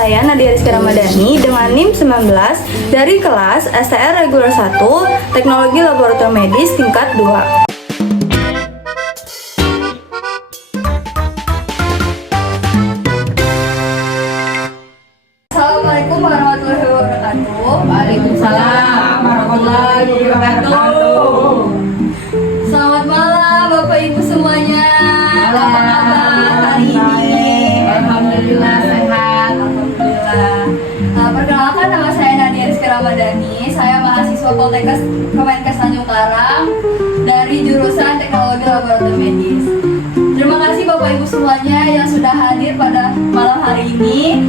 saya Nadia Rizky Ramadhani dengan NIM 19 dari kelas STR Reguler 1 Teknologi Laboratorium Medis tingkat 2. Assalamualaikum warahmatullahi wabarakatuh. Waalaikumsalam warahmatullahi wabarakatuh. Selamat malam Bapak Ibu semuanya. Apa kabar hari ini? Alhamdulillah sehat. Alhamdulillah. Perkenalkan, nama saya Nadia Rizky Ramadhani. Saya mahasiswa Poltekkes Kemenkes Tanjung Karang dari jurusan Teknologi Laboratorium Medis. Terima kasih Bapak Ibu semuanya yang sudah hadir pada malam hari ini.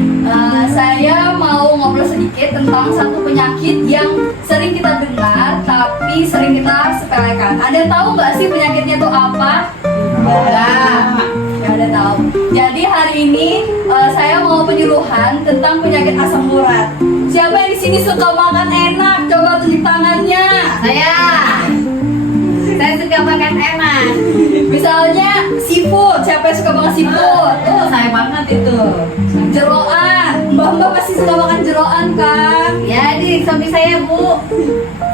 Saya mau ngobrol sedikit tentang satu penyakit yang sering kita dengar tapi sering kita sepelekan. Ada yang tahu nggak sih penyakitnya itu apa? Ya ada tahu. Jadi hari ini saya mau penyuluhan tentang penyakit asam urat. Siapa yang di sini suka makan enak? Coba tunjuk tangannya. Saya suka makan enak. Misalnya seafood. Siapa yang suka makan seafood? Saya banget itu. Jeroan. Mbak pasti suka makan jeroan kan? Ya di samping saya Bu.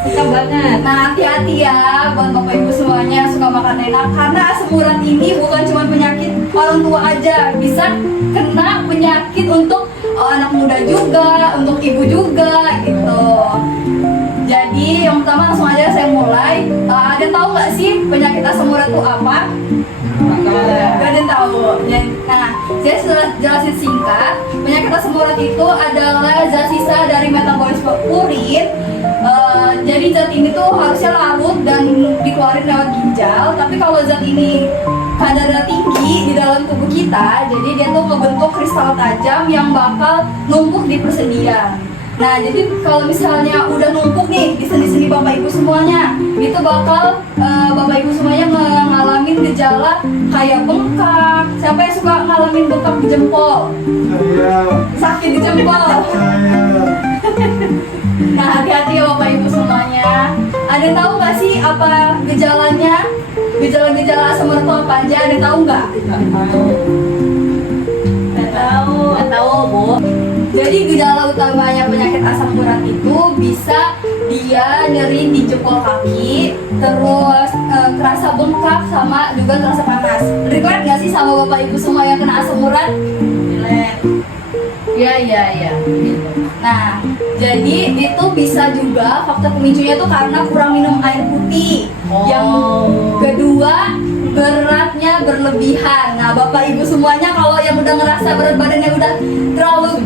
Suka banget. Nah, hati-hati ya buat Bapak Ibu semuanya yang suka makan enak, karena asam urat ini bukan cuma penyakit orang tua aja, bisa kena penyakit untuk anak muda juga, untuk ibu juga gitu. Jadi yang pertama langsung aja saya mulai. Ada yang tahu nggak sih penyakit asam urat itu apa? Gak ada yang tahu. Nah, saya sudah jelasin singkat. Penyakit asam urat itu adalah zat sisa dari metabolisme urin. Jadi zat ini tuh harusnya larut dan dikeluarin lewat ginjal. Tapi kalau zat ini kadarnya tinggi di dalam tubuh kita, jadi dia tuh ngebentuk kristal tajam yang bakal numpuk di persendian. Nah, jadi kalau misalnya udah numpuk nih di sendi-sendi Bapak Ibu semuanya, itu bakal Bapak Ibu semuanya ngalamin gejala kayak bengkak. Siapa yang suka ngalamin bengkak di jempol? Saya. Sakit di jempol. Nah, hati-hati ya Bapak Ibu semuanya. Ada yang tahu nggak sih apa gejalanya? Gejala-gejala asam urat itu apa aja? Ada yang tahu nggak? Nggak tahu Bu. Jadi gejala utamanya penyakit asam urat itu bisa dia nyeri di jempol kaki, terus kerasa bengkak sama juga kerasa panas. Relate nggak sih sama Bapak Ibu semua yang kena asam urat? Relate. Iya. Nah, jadi itu bisa juga faktor pemicunya tuh karena kurang minum air putih. Yang kedua, beratnya berlebihan. Nah, Bapak Ibu semuanya kalau yang udah ngerasa berat badannya udah terlalu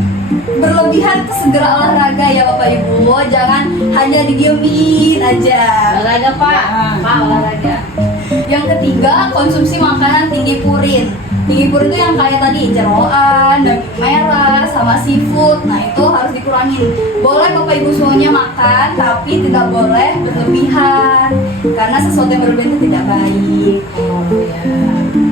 berlebihan, segera olahraga ya Bapak Ibu. Jangan hanya didiemin aja. Olahraga Pak. Pak olahraga. Yang ketiga, konsumsi makanan tinggi purin. Tinggi purin itu yang kayak tadi jeroan, daging merah, sama seafood. Nah, itu harus dikurangin. Boleh Bapak Ibu semuanya makan, tapi tidak boleh berlebihan, karena sesuatu yang berlebihan itu tidak baik.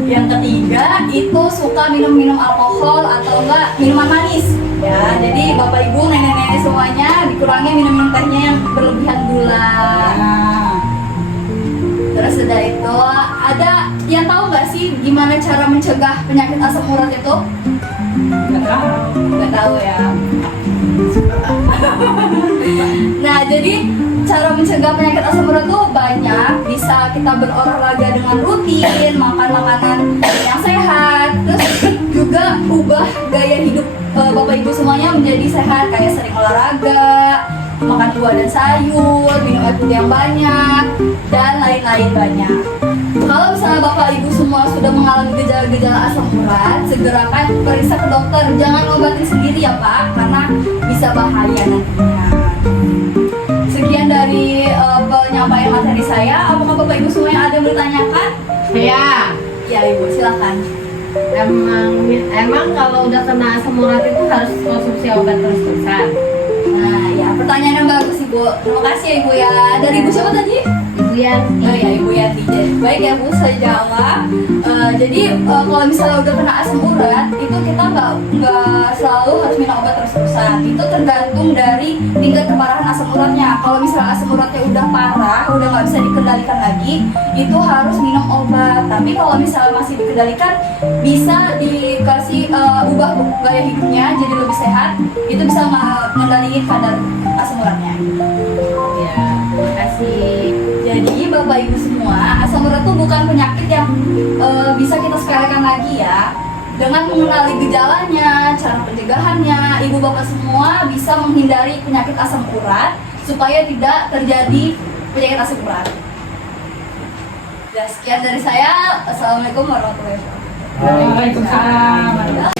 Yang ketiga, itu suka minum alkohol atau enggak minuman manis. Ya, jadi Bapak Ibu, nenek-nenek semuanya dikurangi minum tehnya yang berlebihan gula. Terus sudah itu, ada yang tahu nggak sih gimana cara mencegah penyakit asam urat itu? Nggak tahu ya. Nah, jadi cara mencegah penyakit asam urat itu banyak. Bisa kita berolahraga dengan rutin, makan makanan yang sehat, terus juga ubah gaya hidup Bapak Ibu semuanya menjadi sehat, kayak sering olahraga, makan buah dan sayur, minum air putih yang banyak, dan lain-lain banyak. Kalau misalnya Bapak Ibu semua sudah mengalami gejala-gejala asam urat, segerakan periksa ke dokter. Jangan obatin sendiri ya Pak, karena bisa bahaya nantinya. Sekian dari penyampaian materi saya. Apakah Bapak Ibu semua yang ada yang bertanyakan? Ya Ibu, silakan. Emang kalau udah kena asam urat itu harus konsumsi obat terus-terusan? Nah ya, pertanyaan yang bagus Ibu. Terima kasih ya Ibu ya. Dari Ibu siapa tadi? Ibu Yanti. Oh ya, Ibu Yanti. Baik ya Bu, saya jawab. Jadi kalau misalnya udah kena asam urat, itu kita nggak selalu harus minum obat terus-terusan. Itu tergantung dari tingkat keparahan asam uratnya. Kalau misalnya asam uratnya udah parah, udah nggak bisa dikendalikan lagi, itu harus minum obat. Tapi kalau misalnya masih dikendalikan, bisa dikasih merubah gaya hidupnya jadi lebih sehat, itu bisa mengendalikan kadar asam uratnya. Ya, makasih. Jadi Bapak Ibu semua, asam urat itu bukan penyakit yang bisa kita sepelekan lagi ya. Dengan mengenali gejalanya, cara pencegahannya, Ibu Bapak semua bisa menghindari penyakit asam urat supaya tidak terjadi penyakit asam urat. Ya, sekian dari saya. Assalamualaikum warahmatullahi wabarakatuh. Waalaikumsalam.